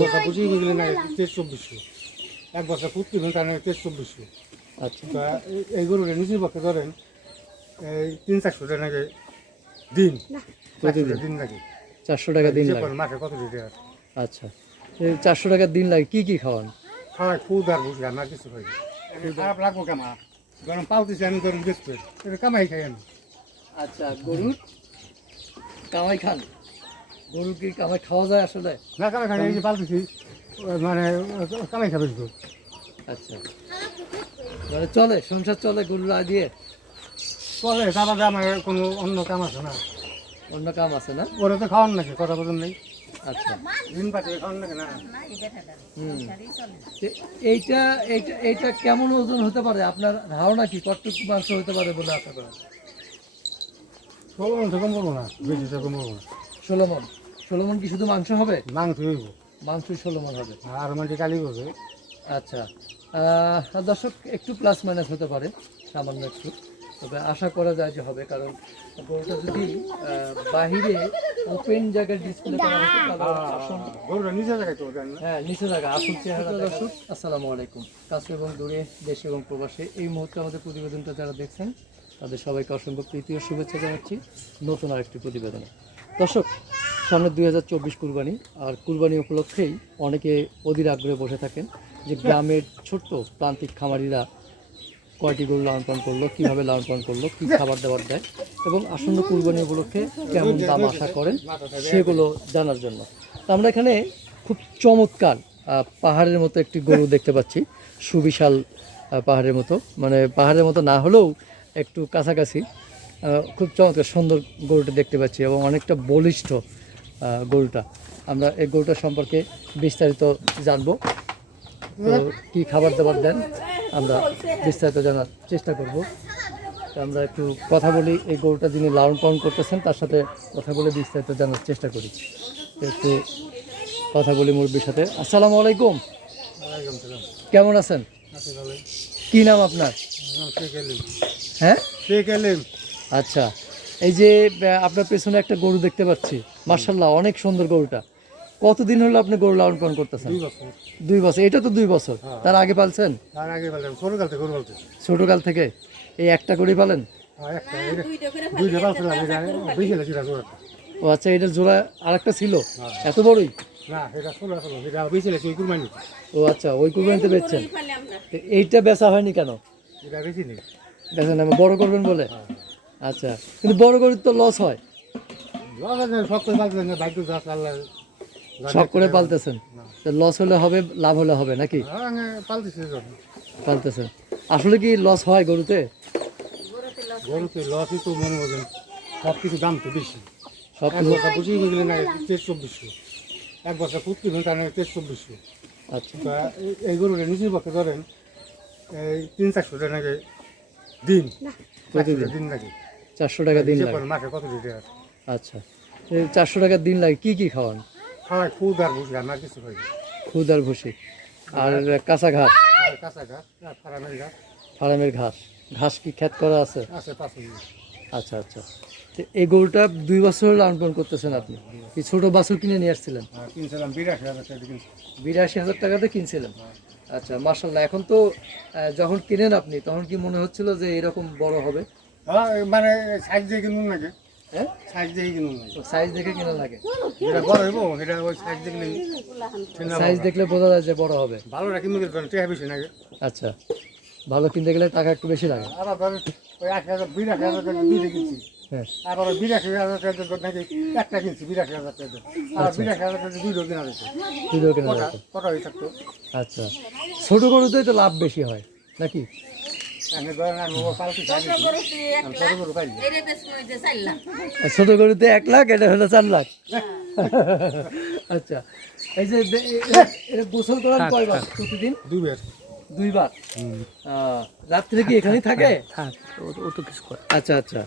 বস্তা পুষি গেলে না 23-2400, এক বস্তা পুষতে গেলে তার 23-2400। আচ্ছা তা এই গরুটা নিজের পক্ষে ধরেন এই 300-400 টাকা নাকি দিন, প্রতিদিন দিন নাকি 400 টাকা দিন লাগে। মাসে কত টাকা আচ্ছা, এই 400 টাকা দিন লাগে, কি কি খাওয়ান? খাওয়াই খুদ আর বুঝি আমার কিছু খাই না। খারাপ লাগবো কেমন ধরেন পালতেছি আমি, ধরেন বেচতে এটা কামাই খাই আমি। আচ্ছা, গরুর কামাই খান? গরুর কি কামাই খাওয়া যায় আসলে? না কামাই খাই, এই যে পালতেছি মানে কামাই খাবে তো। আচ্ছা, মানে চলে, সংসার চলে গরুর আয় দিয়ে? চলে, তারপরে আমার কোনো অন্য কাম আছে না, অন্য কাম আছে না? ওরা তো খাওয়ান নাকি, কথা বলুন নেই, আচ্ছা, দিন পাতে খাওয়ান নাকি না। তো এইটা এইটা এইটা কেমন ওজন হতে পারে আপনার ধারণা কি? কতটুকু মাংস হতে পারে বলে আশা করেন? 16 মন থেকে কম করবো না, বেশি থেকে কম করবো না। 16 মন? 16 মন কি শুধু মাংস হবে? মাংস হইব মাংসই 16 মন হবে। আর মানে কালি করবে। আচ্ছা, দর্শক একটু প্লাস মাইনাস হতে পারে, সামান্য একটু, তবে আশা করা যায় যে হবে, কারণ গরুটা যদি বাহিরে ওপেন জায়গায় ডিসপ্লে করা হতো তাহলে গরুটা নিচে জায়গায় তো জানেন না। হ্যাঁ, নিচে জায়গা আসল চেহারা। দর্শক আসসালামু আলাইকুম, কাছে এবং দূরে, দেশে এবং প্রবাসে এই মুহূর্তে আমাদের প্রতিবেদনটা যারা দেখছেন তাদের সবাইকে অসংখ্য প্রীতি ও শুভেচ্ছা জানাচ্ছি নতুন আরেকটি প্রতিবেদনে। দর্শক, সামনে 2024 কুরবানি, আর কুরবানি উপলক্ষেই অনেকে অধীর আগ্রহে বসে থাকেন যে গ্রামের ছোট্ট প্রান্তিক খামারিরা কয়টি গরু লালন পালন করলো, কীভাবে লালন পালন করলো, কী খাবার দাবার দেয় এবং আসন্ন কুরবানি উপলক্ষে কেমন দাম আশা করেন সেগুলো জানার জন্য। তো আমরা এখানে খুব চমৎকার পাহাড়ের মতো একটি গরু দেখতে পাচ্ছি, সুবিশাল পাহাড়ের মতো, মানে পাহাড়ের মতো না হলেও একটু কাছাকাছি, খুব চমৎকার সুন্দর গরুটা দেখতে পাচ্ছি এবং অনেকটা বলিষ্ঠ গরুটা। আমরা এই গরুটার সম্পর্কে বিস্তারিত জানবো, তো কী খাবার দাবার দেন আমরা বিস্তারিত জানার চেষ্টা করব। তো আমরা একটু কথা বলি, এই গরুটা যিনি লালন পালন করতেছেন তার সাথে কথা বলে বিস্তারিত জানার চেষ্টা করি। তো একটু কথা বলি মুরব্বীর সাথে। আসসালামু আলাইকুম, কেমন আছেন? কি নাম আপনার? হ্যাঁ, আচ্ছা, এই যে আপনার পেছনে একটা গরু দেখতে পাচ্ছি, মার্শাল্লাহ অনেক সুন্দর গরুটা। কতদিন হলো আপনি গরু লালন পালন করতেছেন? 2 বছর। 2 বছর? এটা তো 2 বছর, তার আগে পালছেন? তার আগে বললাম ছোটকাল থেকে গরু পালতে। ছোটকাল থেকে এই একটা করেই পালেন? একটা দুইটা পালছিলাম, এটা বেশি লাগছিল জোড়াটা। ও আচ্ছা, এটার জোড়া আরেকটা ছিল এত বড়ই? না, এটা ছোট ছিল, এটা বেশি লাগছে ওই কুরবানি। ও আচ্ছা, ওই কুরবানিতে বেচছেন? তো এইটা বেচা হয়নি কেন? এটা বেশি নেই, বেচা না, বড় করবেন বলে? আচ্ছা, কিন্তু বড় গরুর তো লস হয়। সব করে পালতে বাইক আল্লাহ শখ করে পালতেছেন, তো লস হলে হবে, লাভ হলে হবে নাকি? পালতেছে। পালতেছেন, আসলে কি লস হয় গরুতে? গরুতে লসই তো মনে করেন, সব কিছু দাম তো বেশি। সব এক বস্তা পুষি গেলে না 23-2400, এক বস্তা পুষতে গেলে তার 23-2400। আচ্ছা, তা এই গরুটা নিজের পক্ষে ধরেন এই 300-400 টাকা নাকি দিন, প্রতিদিন দিন নাকি 400 টাকা দিন লাগে। মাসে কত টাকা আচ্ছা, এই 400 টাকা দিন লাগে, কি কি খাওয়ান? খাওয়াই খুদ আর বুঝি আমার কিছু খাই না। খুদ আর ভুসি আর কাঁচা ঘাস? আর কাঁচা ঘাস আর ফার্মের ঘাস। ফার্মের ঘাস? ঘাস কি ক্ষেত করা আছে? আছে 5 আচ্ছা আচ্ছা, তো এই গরুটা 2 বছর লালন পালন করতেছেন আপনি? কি ছোট বাছুর কিনে নিয়ে আসছিলেন? কিনছিলাম 82,000 টাকা কিনছি। 82,000 টাকাতে কিনছিলেন? আচ্ছা, মার্শাল্লাহ। এখন তো যখন কিনেন আপনি তখন কি মনে হচ্ছিল যে এরকম বড় হবে? মানে সাইজ দিয়ে কিনুন নাকি? হ্যাঁ, সাইজ দিয়ে কিনুন নাকি? সাইজ দেখে কেনা লাগে? যেটা বড় হইব সেটা ওই সাইজ দেখলে সাইজ দেখলে বোঝা যায় যে বড় হবে। ভালো রাখি মুখে টেহা বেশি নাকি? আচ্ছা, ভালো কিনতে গেলে টাকা একটু বেশি লাগে। আবার ধর ওই 80,000 82,000 টাকা দুইটা কিনছি। হ্যাঁ, আবার 82,000 টাকা নাকি একটা কিনছি 82,000 টাকা। আর 82,000 টাকা দুইটা কিনা হয়েছে। দুধও কেনা লাগে। কটা হয়ে থাকতো? আচ্ছা, ছোট গরুতেই তো লাভ বেশি হয় নাকি? আমি ধরেন আমি ও পালতে চাই আমি ছোট গরু পাই। আর ছোট গরুতে 1 লাখ, এটা হলো 4 লাখ। আচ্ছা, এই যে এটা গোসল করার কয়বার প্রতিদিন? 2 বার। 2 বার? রাত্রে কি এখানেই থাকে? ও তো কিছু করে। আচ্ছা আচ্ছা,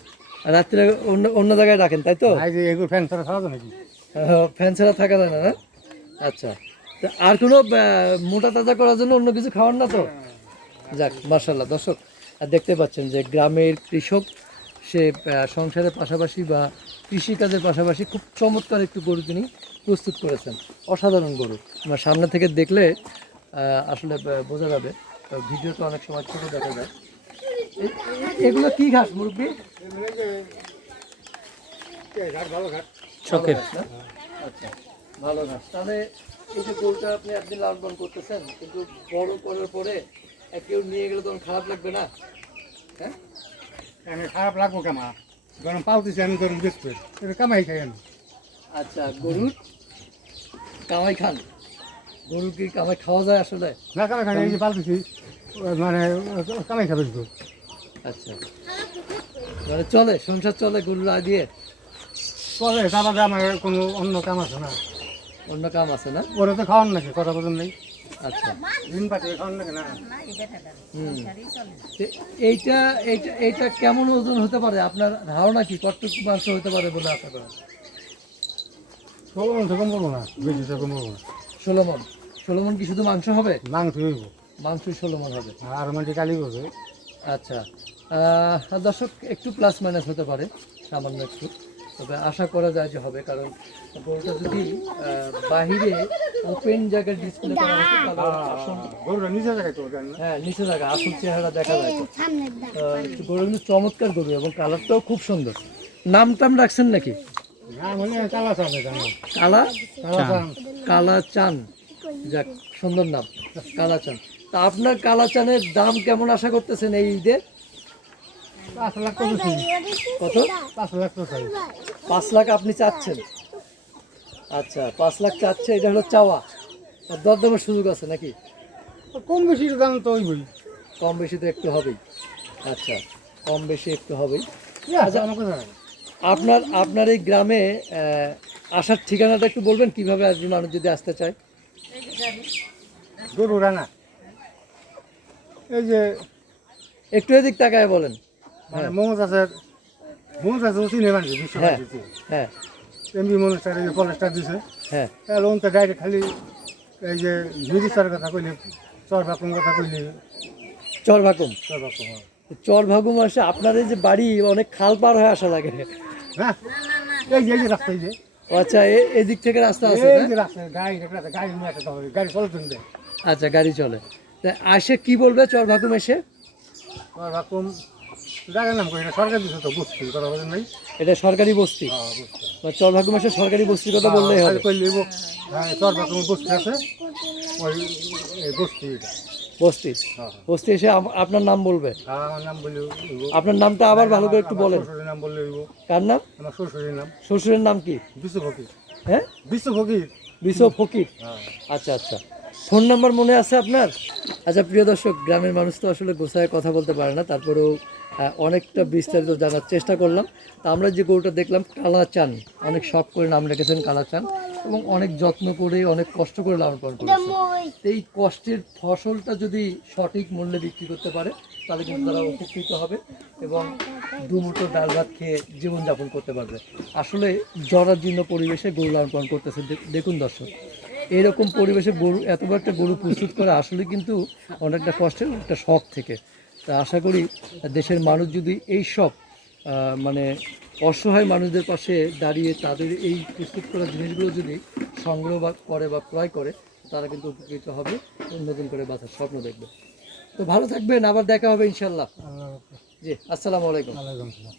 রাত্রে অন্য অন্য জায়গায় রাখেন তাই তো? এই যে এগুলো ফ্যান ছাড়া খাওয়া যায় নাকি? ফ্যান ছাড়া থাকা যায় না, না? আচ্ছা, তো আর কোনো মোটা তাজা করার জন্য অন্য কিছু খাওয়ান না তো? যাক, মার্শাল্লাহ। দর্শক, দেখতে পাচ্ছেন যে গ্রামের কৃষক সে সংসারের পাশাপাশি বা কৃষিকাজের পাশাপাশি খুব চমৎকার একটু গরু তিনি প্রস্তুত করেছেন, অসাধারণ গরু। আমার সামনে থেকে দেখলে আসলে বোঝা যাবে, ভিডিওতে অনেক সময় ছোট দেখা যায়। এগুলো কি ঘাস মুরব্বী? ভালো ঘাট শখের না? আচ্ছা, ভালো ঘাস। তাহলে এই যে গরুটা আপনি একদিন লালন পালন করতেছেন, কিন্তু বড় করার পরে কেউ নিয়ে গেলে তখন খারাপ লাগবে না? হ্যাঁ, আমি খারাপ লাগবো কেমা গরম পালতেছি আমি গরম বেচবে এটা কামাই খাই আমি। আচ্ছা, গরুর কামাই খান? গরু কি কামাই খাওয়া যায় আসলে? না কামাই খাই, এই যে পালতেছি মানে কামাই খাবে তো। আচ্ছা, মানে চলে, সংসার চলে গরুর আয় দিয়ে? চলে, তারপরে আমার কোনো অন্য কাম আছে না, অন্য কাম আছে না? ওরা তো খাওয়ান নাকি কথা বলুন নেই, আচ্ছা, দিন পাঠিয়ে খাওয়ান নাকি না। হুম। তো এইটা এইটা এইটা কেমন ওজন হতে পারে আপনার ধারণা কি? কতটুকু মাংস হতে পারে বলে আশা করেন? 16 মণ তো কম করবো না, বেশি তো কম করবো না। 16 মণ? 16 মণ কি শুধু মাংস হবে? মাংস হইব মাংসই 16 মণ হবে। আর মানে কালি করবে। আচ্ছা, দর্শক একটু প্লাস মাইনাস হতে পারে, সামান্য একটু, তবে আশা করা যায় যে হবে, কারণ গরুটা যদি বাহিরে ওপেন জায়গায় ডিসপ্লে করা হতো তাহলে আসল, গরুটা নিজে দেখাই তো জানি না। হ্যাঁ নিচে জায়গা আসল চেহারা দেখা যায়। একটু গরু কিন্তু চমৎকার গরু এবং কালারটাও খুব সুন্দর। নাম টাম রাখছেন নাকি? না মানে কালা চালে জানো, কালা কালা চাল কালা চান, যাক সুন্দর নাম, কালা চান। তা আপনার কালা চানের দাম কেমন আশা করতেছেন এই ঈদে? 5 লাখ তো বেশি, কত? 5 লাখ তো চাই। 5 লাখ আপনি চাচ্ছেন? আচ্ছা, 5 লাখ চাচ্ছে, এটা হলো চাওয়া, আর দরদামের সুযোগ আছে নাকি? কম বেশি দাম তো ওইবই। কম বেশি তো একটু হবেই। আচ্ছা, কম বেশি একটু হবেই। আচ্ছা আমাকে জানাই আপনার আপনার এই গ্রামে আসার ঠিকানাটা একটু বলবেন, কিভাবে আসবে মানুষ যদি আসতে চায়? গরু রানা এই যে একটু এদিক তাকায় বলেন। মানে মমজ আছে চিনে মানুষ বিশ্ব হ্যাঁ দিচ্ছে হ্যাঁ এমবি মনুষ্ঠার এই যে কলেজটা দিছে হ্যাঁ। লোন তো ডাইরেক্ট খালি এই যে নির্দিষ্টার কথা কইলে চর বাকুম কথা কইলে চরভাকুম? চর বাকুম চরভাকুম আসে আপনার এই যে বাড়ি, অনেক খাল পার হয়ে আসা লাগে। হ্যাঁ এই যে রাস্তা এই যে ও আচ্ছা, এদিক থেকে রাস্তা আছে এই না? যে রাস্তা গাড়ি গাড়ি নিয়ে আসতে হবে, গাড়ি চলতেন দেয় আচ্ছা, গাড়ি চলে। তা আসে কি বলবে চরভাকুম এসে? চর বাকুম জায়গার নাম কই না, সরকার দিছে তো বস্তি কথা বলেন নাই। এটা সরকারি বস্তি? হ্যাঁ বস্তি বা চরভাকুম এসে সরকারি বস্তির কথা বললেই হবে? কইলে হ্যাঁ চর বাকুম বস্তি আছে ওই এই বস্তি এটা। বস্তি? হ্যাঁ বস্তি এসে আপনার নাম বলবে? আমার নাম বললে আপনার নামটা আবার ভালো করে একটু বলেন। শ্বশুরের নাম বললে হইব। কার নাম? আমার শ্বশুরের নাম শ্বশুরের নাম কি? বিশ্ব ফকির। হ্যাঁ, বিশ্ব ফকির। বিশ্ব ফকির। হ্যাঁ আচ্ছা আচ্ছা, ফোন নাম্বার মনে আছে আপনার? আচ্ছা প্রিয় দর্শক, গ্রামের মানুষ তো আসলে গোছায় কথা বলতে পারে না, তারপরেও অনেকটা বিস্তারিত জানার চেষ্টা করলাম। তা আমরা যে গরুটা দেখলাম কালা চান, অনেক শখ করে নাম রেখেছেন কালা চান, এবং অনেক যত্ন করে অনেক কষ্ট করে লালন পালন করেছেন। এই কষ্টের ফসলটা যদি সঠিক মূল্যে বিক্রি করতে পারে তাহলে কিন্তু তারা উপকৃত হবে এবং দুমুঠো ডাল ভাত খেয়ে জীবনযাপন করতে পারবে। আসলে জরাজীর্ণ পরিবেশে গরু লালন পালন করতেছে। দেখুন দর্শক, এইরকম পরিবেশে গরু, এত বড় একটা গরু প্রস্তুত করা আসলে কিন্তু অনেকটা কষ্টের, একটা শখ থেকে। তা আশা করি দেশের মানুষ যদি এই সব মানে অসহায় মানুষদের পাশে দাঁড়িয়ে তাদের এই প্রস্তুত করা জিনিসগুলো যদি সংগ্রহ করে বা ক্রয় করে, তারা কিন্তু উপকৃত হবে, নতুন করে বাঁচার স্বপ্ন দেখবে। তো ভালো থাকবেন, আবার দেখা হবে ইনশাল্লাহ। জি, আসসালামু আলাইকুম। আলাইকুম আসসালাম।